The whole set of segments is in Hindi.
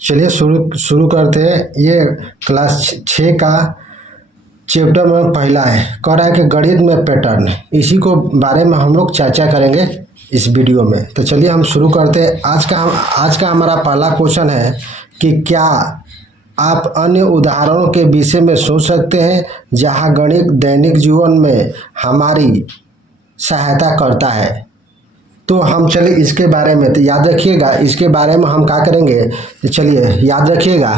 चलिए शुरू करते हैं। ये क्लास 6 का चैप्टर में पहला है। कह रहा है कि गणित में पैटर्न, इसी को बारे में हम लोग चर्चा करेंगे इस वीडियो में। तो चलिए हम शुरू करते हैं। आज का हमारा पहला क्वेश्चन है कि क्या आप अन्य उदाहरणों के विषय में सोच सकते हैं जहां गणित दैनिक जीवन में हमारी सहायता करता है। तो हम चलिए इसके बारे में तो याद रखिएगा, इसके बारे में हम क्या करेंगे। तो चलिए याद रखिएगा,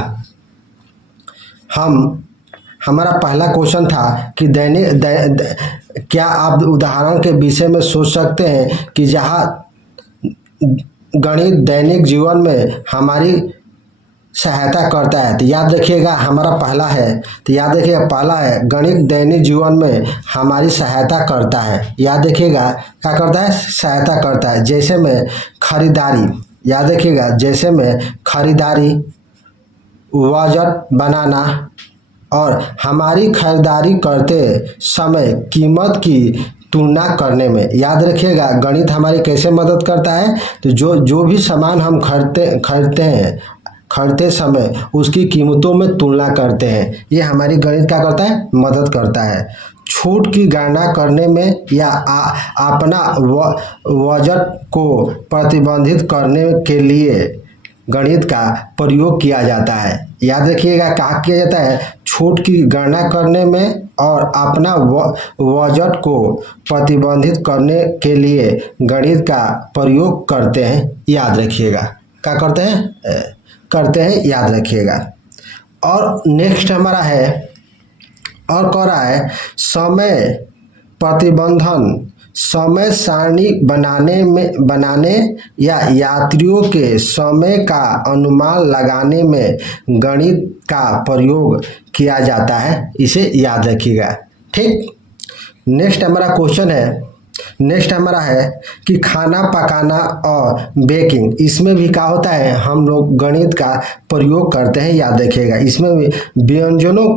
हमारा पहला क्वेश्चन था कि क्या आप उदाहरण के विषय में सोच सकते हैं कि जहां गणित दैनिक जीवन में हमारी सहायता करता है। तो याद रखिएगा हमारा पहला है, तो याद रखिएगा पहला है गणित दैनिक जीवन में हमारी सहायता करता है। याद रखिएगा क्या करता है, सहायता करता है। जैसे में खरीदारी, याद रखिएगा जैसे में खरीदारी, बजट बनाना और हमारी खरीदारी करते समय कीमत की तुलना करने में। याद रखिएगा गणित हमारी कैसे मदद करता है। तो जो भी सामान हम खरीदते समय उसकी कीमतों में तुलना करते हैं। ये हमारी गणित क्या करता है, मदद करता है। छूट की गणना करने में या अपना बजट को प्रतिबंधित करने के लिए गणित का प्रयोग किया जाता है। याद रखिएगा कहाँ किया जाता है, छूट की गणना करने में और अपना बजट को प्रतिबंधित करने के लिए गणित का प्रयोग करते हैं। याद रखिएगा क्या करते हैं याद रखिएगा। और नेक्स्ट हमारा है और कह रहा है समय प्रतिबंधन, समय सारणी बनाने या यात्रियों के समय का अनुमान लगाने में गणित का प्रयोग किया जाता है। इसे याद रखिएगा, ठीक। नेक्स्ट हमारा है कि खाना पकाना और बेकिंग, इसमें भी क्या होता है, हम लोग गणित का प्रयोग करते हैं। याद रखिएगा इसमें भी व्यंजनों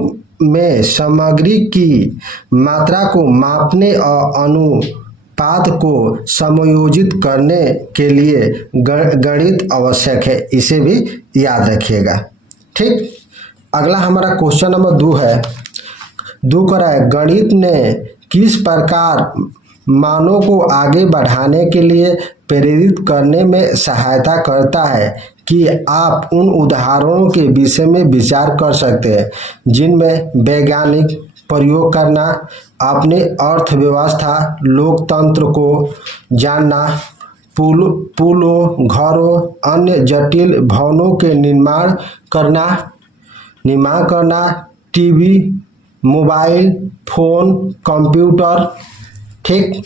में सामग्री की मात्रा को मापने और अनुपात को समायोजित करने के लिए गणित आवश्यक है। इसे भी याद रखिएगा, ठीक। अगला हमारा क्वेश्चन नंबर 2 है। 2 कह रहा है गणित ने किस प्रकार मानों को आगे बढ़ाने के लिए प्रेरित करने में सहायता करता है कि आप उन उदाहरणों के विषय में विचार कर सकते हैं जिनमें वैज्ञानिक प्रयोग करना, अपनी अर्थव्यवस्था लोकतंत्र को जानना, पुलों, घरों, अन्य जटिल भवनों के निर्माण करना, टीवी, मोबाइल फोन, कंप्यूटर, ठीक,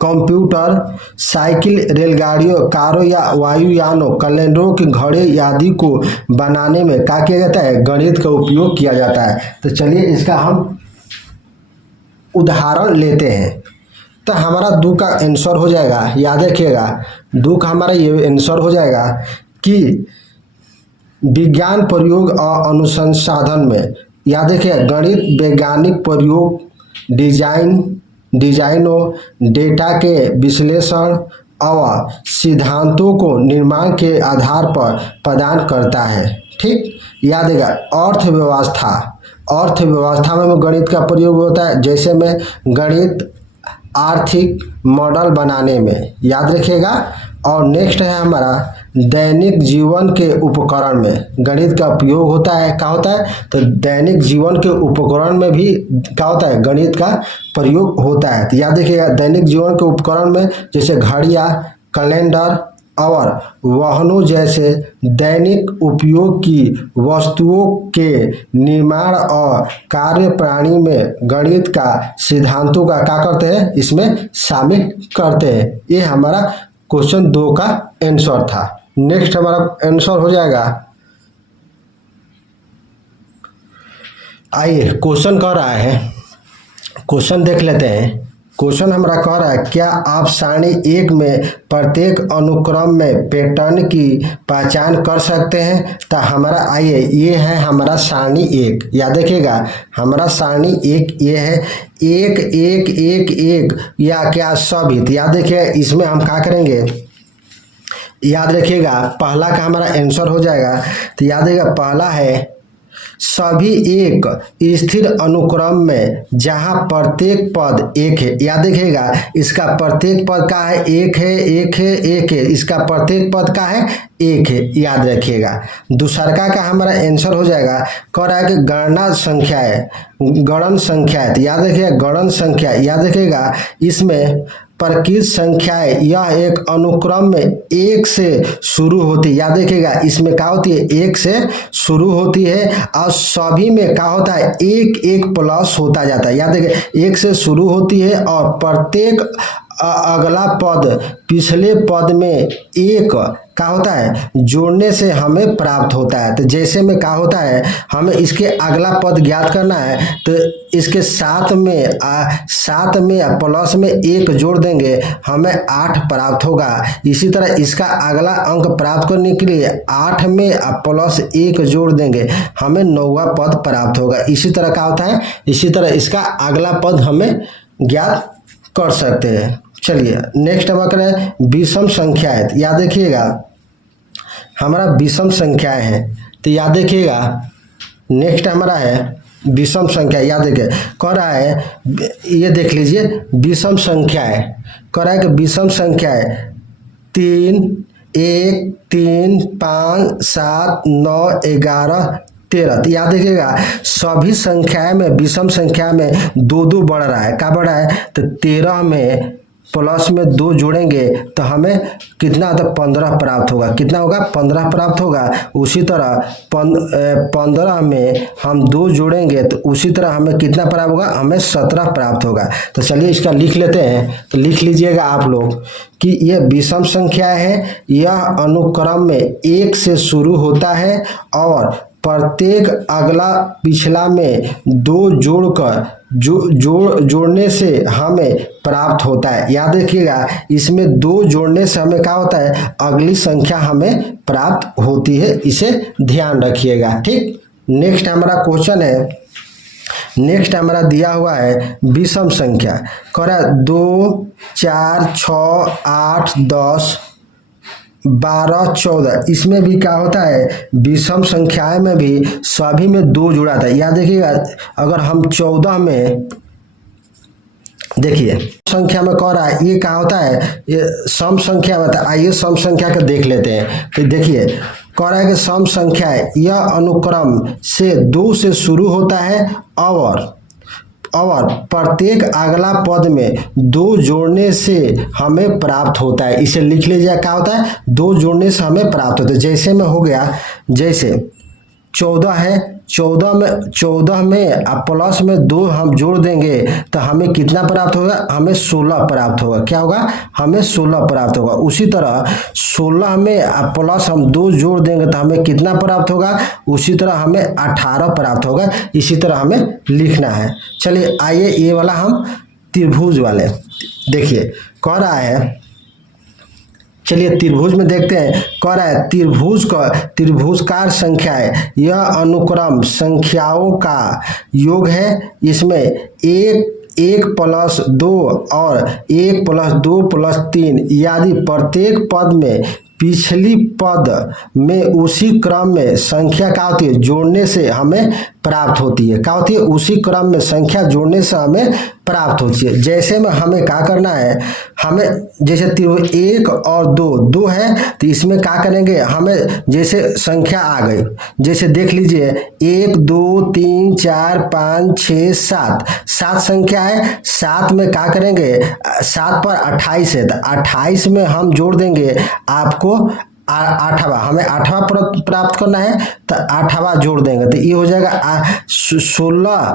कंप्यूटर, साइकिल, रेलगाड़ियों, कारों या वायुयानों, कैलेंडरों के घड़े आदि को बनाने में क्या किया जाता है, गणित का उपयोग किया जाता है। तो चलिए इसका हम उदाहरण लेते हैं। तो हमारा 2 का आंसर हो जाएगा, याद रखिएगा 2 का हमारा ये आंसर हो जाएगा कि विज्ञान प्रयोग और अनुसंधान में। याद रखिएगा गणित वैज्ञानिक प्रयोग, डिजाइनों, डेटा के विश्लेषण और सिद्धांतों को निर्माण के आधार पर प्रदान करता है, ठीक। याद रखिएगा अर्थव्यवस्था में गणित का प्रयोग होता है। जैसे में गणित आर्थिक मॉडल बनाने में, याद रखिएगा। और नेक्स्ट है हमारा दैनिक जीवन के उपकरण में गणित का उपयोग होता है। क्या होता है, तो दैनिक जीवन के उपकरण में भी क्या होता है, गणित का प्रयोग होता है। तो याद रखिएगा दैनिक जीवन के उपकरण में जैसे घड़ियां, कैलेंडर और वाहनों जैसे दैनिक उपयोग की वस्तुओं के निर्माण और कार्य प्रणाली में गणित का सिद्धांतों का क्या करते हैं, इसमें शामिल करते हैं। ये हमारा क्वेश्चन 2 का आंसर था। नेक्स्ट हमारा आंसर हो जाएगा, आइए क्वेश्चन कह रहा है, क्वेश्चन देख लेते हैं। क्वेश्चन हमारा कह रहा है क्या आप सारणी 1 में प्रत्येक अनुक्रम में पैटर्न की पहचान कर सकते हैं। तो हमारा आइए ये है हमारा सारणी 1। याद रखिएगा हमारा सारणी 1 ये है 1 1 1 1 या क्या सभी। तो याद रखिएगा इसमें हम क्या करेंगे, याद रखिएगा पहला का हमारा आंसर हो जाएगा। तो याद रखिएगा पहला है सभी एक स्थिर अनुक्रम में जहां प्रत्येक पद एक है। याद रखिएगा इसका प्रत्येक पद का है एक है, एक है, एक है, इसका प्रत्येक पद का है एक है। याद रखिएगा दूसरा का हमारा आंसर हो जाएगा, कह रहा है कि गणना संख्या है, गणन संख्या है। तो याद रखिएगा गणन संख्या, याद रखिएगा इसमें प्रकृत संख्याएं यह एक अनुक्रम में एक से शुरू होती है। याद रखिएगा इसमें क्या होती है, एक से शुरू होती है और सभी में क्या होता है, एक एक प्लस होता जाता है। याद रखिए एक से शुरू होती है और प्रत्येक अगला पद पिछले पद में एक क्या होता है जोड़ने से हमें प्राप्त होता है। तो जैसे में क्या होता है, हमें इसके अगला पद ज्ञात करना है तो इसके साथ में प्लस में एक जोड़ देंगे, हमें 8 प्राप्त होगा। इसी तरह इसका अगला अंक प्राप्त करने के लिए 8 में प्लस 1 जोड़ देंगे, हमें 9वां पद प्राप्त होगा। इसी तरह क्या होता है, इसी तरह इसका अगला पद हमें ज्ञात कर सकते हैं। चलिए नेक्स्ट हम करें विषम संख्याएं। याद रखिएगा हमारा विषम संख्याएं हैं। तो याद रखिएगा नेक्स्ट हमारा है विषम संख्या। याद रखिए कह रहा है, ये देख लीजिए विषम संख्याएं कह रहा है कि विषम संख्याएं 3, 1, 3, 5, 7, 9, 11, 13। तो याद रखिएगा सभी संख्याएं में विषम संख्या में 2 बढ़ रहा है। क्या बढ़ रहा है, तो 13 में प्लस में 2 जोड़ेंगे तो हमें कितना तो 15 प्राप्त होगा। कितना होगा, 15 प्राप्त होगा। उसी तरह 15 में हम 2 जोड़ेंगे तो उसी तरह हमें कितना प्राप्त होगा, हमें 17 प्राप्त होगा। तो चलिए इसका लिख लेते हैं। तो लिख लीजिएगा आप लोग कि यह विषम संख्या है, यह अनुक्रम में 1 से शुरू होता है और प्रत्येक अगला पिछला में 2 जोड़कर जोड़ने से हमें प्राप्त होता है। याद रखिएगा इसमें 2 जोड़ने से हमें क्या होता है, अगली संख्या हमें प्राप्त होती है। इसे ध्यान रखिएगा। ठीक, नेक्स्ट हमारा क्वेश्चन है, नेक्स्ट हमारा दिया हुआ है विषम संख्या। कह रहा है 2, 4, 6, 8, 10, 12, 14। इसमें भी क्या होता है, विषम संख्याएं में भी सभी में 2 जुड़ा था। याद देखिएगा अगर हम 14 में देखिए संख्या में कह रहा है, ये क्या होता है, ये सम संख्या में था। आइए सम संख्या को देख लेते हैं। तो देखिए कह रहा है कि सम संख्या है यह अनुक्रम से 2 से शुरू होता है और प्रत्येक अगला पद में 2 जोड़ने से हमें प्राप्त होता है। इसे लिख लीजिए क्या होता है, 2 जोड़ने से हमें प्राप्त होता है। जैसे में हो गया, जैसे 14 है, 14 में प्लस में 2 हम जोड़ देंगे तो हमें कितना प्राप्त होगा, हमें 16 प्राप्त होगा। क्या होगा, हमें 16 प्राप्त होगा। उसी तरह 16 में प्लस हम 2 जोड़ देंगे तो हमें कितना प्राप्त होगा, उसी तरह हमें 18 प्राप्त होगा। इसी तरह हमें लिखना है। चलिए आइए ये वाला हम त्रिभुज वाले देखिए कह रहा है, चलिए त्रिभुज में देखते हैं। कह रहा है त्रिभुजकार संख्या है यह अनुक्रम संख्याओं का योग है। इसमें 1 + 2 और 1 + 2 + 3 आदि प्रत्येक पद में पिछली पद में उसी क्रम में संख्या क्या होती है, जोड़ने से हमें प्राप्त होती है। क्या होती है, उसी क्रम में संख्या जोड़ने से हमें प्राप्त होती है। जैसे में हमें क्या करना है, हमें जैसे 1 और 2 है तो इसमें क्या करेंगे, हमें जैसे संख्या आ गई, जैसे देख लीजिए 1, 2, 3, 4, 5, 6, 7 संख्या है। 7 में क्या करेंगे, 7 पर 28 है तो 28 में हम जोड़ देंगे आपको 8वां, हमें 8वां प्राप्त करना है तो 8वां जोड़ देंगे तो ये हो जाएगा 16,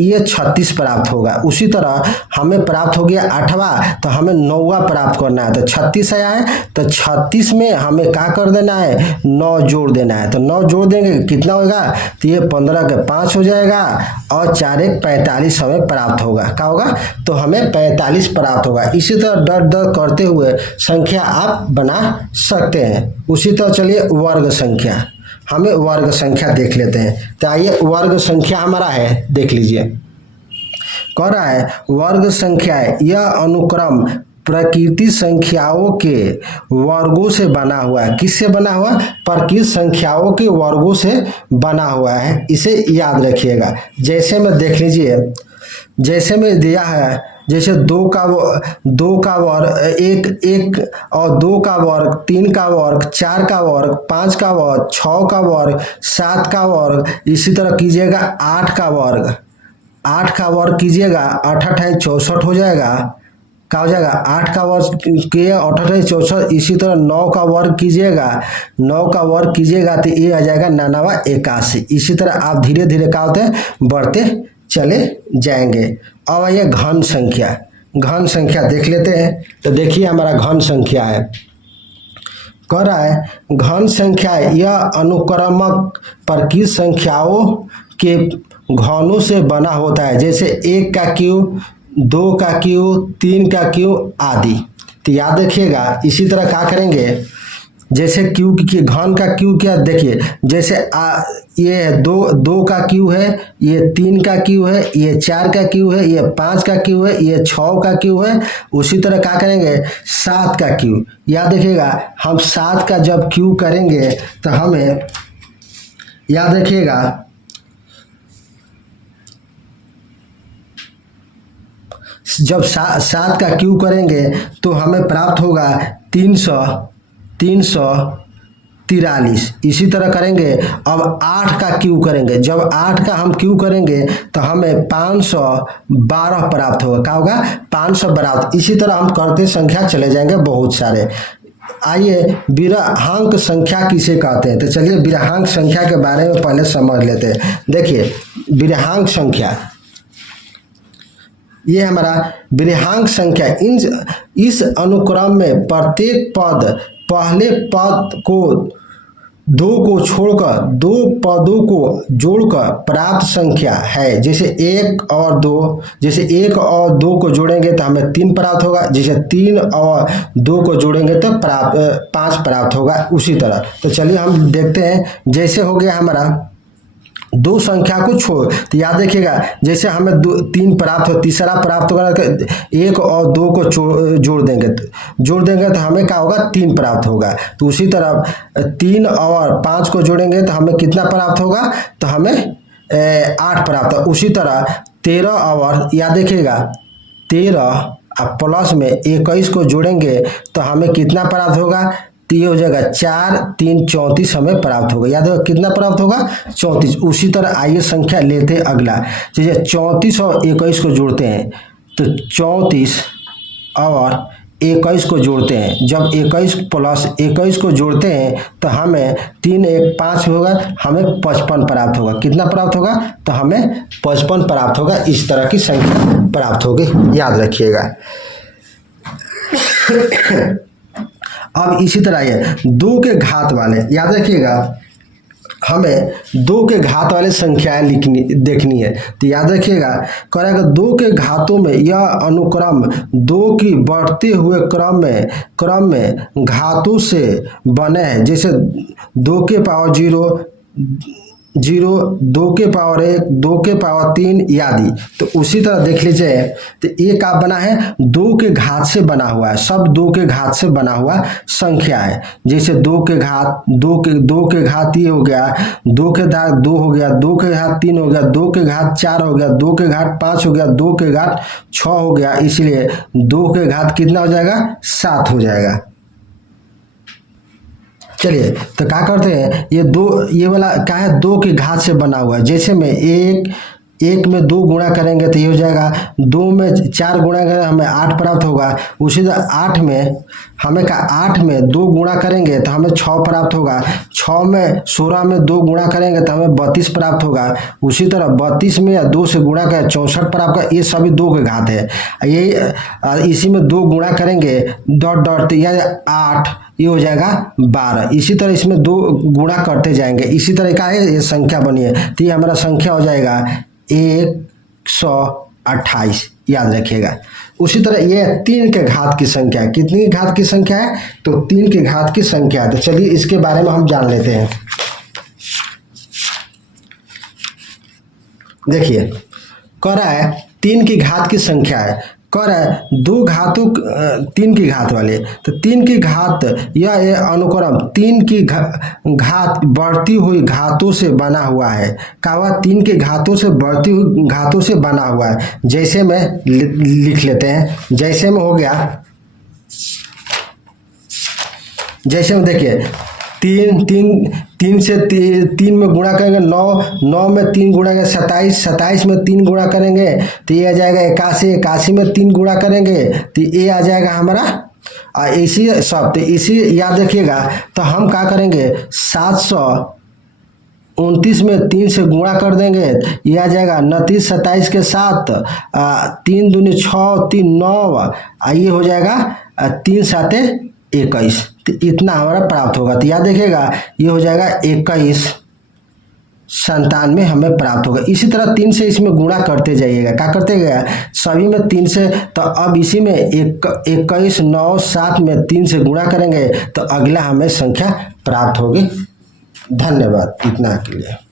ये 36 प्राप्त होगा। उसी तरह हमें प्राप्त हो गया 8वां तो हमें 9वां प्राप्त करना है तो 36 आया है तो 36 में हमें क्या कर देना है, 9 जोड़ देना है। तो 9 जोड़ देंगे कितना होगा, तो ये 15 के 5 हो जाएगा और 4 1 45 हमें प्राप्त होगा। क्या होगा, तो हमें 45 प्राप्त होगा। इसी तरह डर करते हुए संख्या आप बना सकते हैं। उसी तरह चलिए वर्ग संख्या, हमें वर्ग संख्या देख लेते हैं। तो आइए वर्ग संख्या हमारा है, देख लीजिए कह रहा है वर्ग संख्या यह अनुक्रम प्रकृति संख्याओं के वर्गों से बना हुआ है। किससे बना हुआ? प्रकृति संख्याओं के वर्गों से बना हुआ है, इसे याद रखिएगा। जैसे में देख लीजिए, जैसे में दिया है, जैसे दो का वर्ग, एक और 2 का वर्ग, 3 का वर्ग, 4 का वर्ग, 5 का वर्ग, 6 का वर्ग, 7 का वर्ग, इसी तरह कीजिएगा 8 का वर्ग। 8 का वर्ग कीजिएगा, 8 8 64 हो जाएगा। क्या हो जाएगा? 8 का वर्ग किए 8 8 64। इसी तरह 9 का वर्ग कीजिएगा, 9 का वर्ग कीजिएगा तो ये आ जाएगा 9 81। इसी तरह आप धीरे धीरे क्या होते हैं, बढ़ते चले जाएंगे। अब आइए घन संख्या। घन संख्या देख लेते हैं। तो देखिए हमारा घन संख्या है, कह रहा है घन संख्या यह अनुक्रमक प्रकृति संख्याओं के घनों से बना होता है, जैसे 1 का क्यूब, 2 का क्यूब, 3 का क्यूब आदि। तो याद रखिएगा। इसी तरह क्या करेंगे, जैसे क्यूब की घन का क्यूब क्या, देखिए जैसे ये 2 का क्यूब है, ये 3 का क्यूब है, ये 4 का क्यूब है, ये 5 का क्यूब है, ये 6 का क्यूब है। उसी तरह क्या करेंगे, 7 का क्यूब। याद रखिएगा, हम 7 का जब क्यूब करेंगे तो हमें याद रखिएगा, जब 7 का क्यूब करेंगे तो हमें प्राप्त होगा 343। इसी तरह करेंगे। अब 8 का क्यूब करेंगे, जब 8 का हम क्यूब करेंगे तो हमें 512 प्राप्त होगा। क्या होगा? 512। इसी तरह हम करते संख्या चले जाएंगे बहुत सारे। आइए विरहांक संख्या किसे कहते हैं, तो चलिए विरहांक संख्या के बारे में पहले समझ लेते हैं। देखिए विरहांक संख्या, ये हमारा विरहांक संख्या इस अनुक्रम में प्रत्येक पद पहले पद को 2 को छोड़कर 2 पदों को जोड़कर प्राप्त संख्या है। जैसे 1 और 2, जैसे 1 और 2 को जोड़ेंगे तो हमें 3 प्राप्त होगा। जैसे 3 और 2 को जोड़ेंगे तो 5 प्राप्त होगा। उसी तरह तो चलिए हम देखते हैं। जैसे हो गया हमारा 2 संख्या को छोड़, तो याद रखिएगा, जैसे हमें 3 प्राप्त हो, तीसरा प्राप्त होगा तो 1 और 2 को जोड़ देंगे तो हमें क्या होगा? 3 प्राप्त होगा। तो उसी तरह 3 और 5 को जोड़ेंगे तो हमें कितना प्राप्त होगा? तो हमें 8 प्राप्त होगा। उसी तरह 13 और याद रखिएगा 13 प्लस में 21 को जोड़ेंगे तो हमें कितना प्राप्त होगा? तो ये हो जाएगा 4 3 34 हमें प्राप्त होगा। याद होगा कितना प्राप्त होगा? 34। उसी तरह आइए संख्या लेते हैं अगला। जैसे 34 और 21 को जोड़ते हैं तो 34 और 21 को जोड़ते हैं। जब 21 प्लस 21 को जोड़ते हैं तो हमें 3 1 5 होगा, हमें 55 प्राप्त होगा। कितना प्राप्त होगा? तो हमें 55 प्राप्त होगा। इस तरह की संख्या प्राप्त होगी, याद रखिएगा। अब इसी तरह ये 2 के घात वाले, याद रखिएगा, हमें 2 के घात वाले संख्याएं देखनी है। तो याद रखिएगा, करेगा 2 के घातों में यह अनुक्रम 2 की बढ़ते हुए क्रम में घातों से बने हैं। जैसे 2 के पावर 0, 2 के पावर 1, 2 के पावर 3 आदि। तो उसी तरह देख लीजिए, तो एक आप बना है 2 के घात से बना हुआ है, सब 2 के घात से बना हुआ संख्या है। जैसे 2 के घात 2 के घात ये हो गया, 2 के घात 2 हो गया, 2 के घात 3 हो गया, 2 के घात 4 हो गया, 2 के घात 5 हो गया, 2 के घात 6 हो गया। इसलिए 2 के घात कितना हो जाएगा? 7 हो जाएगा। चलिए तो क्या करते हैं, ये वाला क्या है? 2 के घात से बना हुआ है। जैसे में 1 में 2 गुणा करेंगे तो ये हो जाएगा, 2 में 4 गुणा करेंगे हमें 8 प्राप्त होगा। उसी तरह 8 में 2 गुणा करेंगे तो हमें 6 प्राप्त होगा। 16 में 2 गुणा करेंगे तो हमें 32 प्राप्त होगा। उसी तरह 32 में या 2 से गुणा करें 64 प्राप्त होगा। ये सभी 2 के घात है। यही इसी में 2 गुणा करेंगे डॉट या 8, ये हो जाएगा 12। इसी तरह इसमें 2 गुणा करते जाएंगे। इसी तरह का है ये संख्या बनी है। तो ये हमारा संख्या हो जाएगा 128, याद रखिएगा। उसी तरह ये 3 के घात की संख्या है। कितनी घात की संख्या है? तो 3 के घात की संख्या है। तो चलिए इसके बारे में हम जान लेते हैं। देखिए कह रहा है 3 की घात की संख्या है। कह रहा है दो घातों 3 की घात वाले, तो 3 की घात यह अनुक्रम 3 की घात बढ़ती हुई घातों से बना हुआ है। कहा हुआ 3 की घातों से बढ़ती हुई घातों से बना हुआ है। जैसे में लिख लेते हैं, जैसे में हो गया, जैसे में देखिए 3 से 3 में गुणा करेंगे 9 में 3 गुणा करेंगे 27 में 3 गुणा करेंगे तो ये आ जाएगा 81 में 3 गुणा करेंगे तो ये आ जाएगा हमारा इसी सब। तो इसी याद रखिएगा। तो हम क्या करेंगे 729 में 3 से गुणा कर देंगे, ये आ जाएगा 29 27 के साथ 3 दूनी 6 3 9 ये हो जाएगा 3 7 21। तो इतना हमारा प्राप्त होगा। तो याद देखिएगा ये हो जाएगा 2197 हमें प्राप्त होगा। इसी तरह 3 से इसमें गुणा करते जाइएगा। क्या करते गया सभी में 3 से, तो अब इसी में 21 9 7 में 3 से गुणा करेंगे तो अगला हमें संख्या प्राप्त होगी। धन्यवाद इतना के लिए।